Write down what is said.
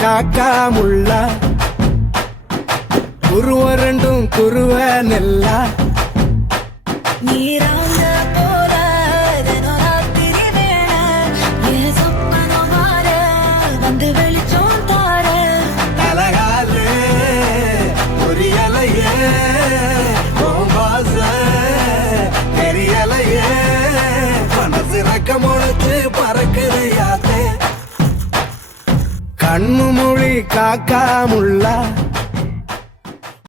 காக்கா முள்ளா குருவ ரெண்டும் குருவ நெல்லா நீராங்க போல தினராத்திரி வேளை என் சொப்பனம் மாற வந்து வெளிச்சம் தார அழகாலே புரியலையே உன் பாச தெரியலையே மனசு ரக்க முளைச்சு பறக்குது யாத்தே கண்ணு மொழி காக்கா முள்ளா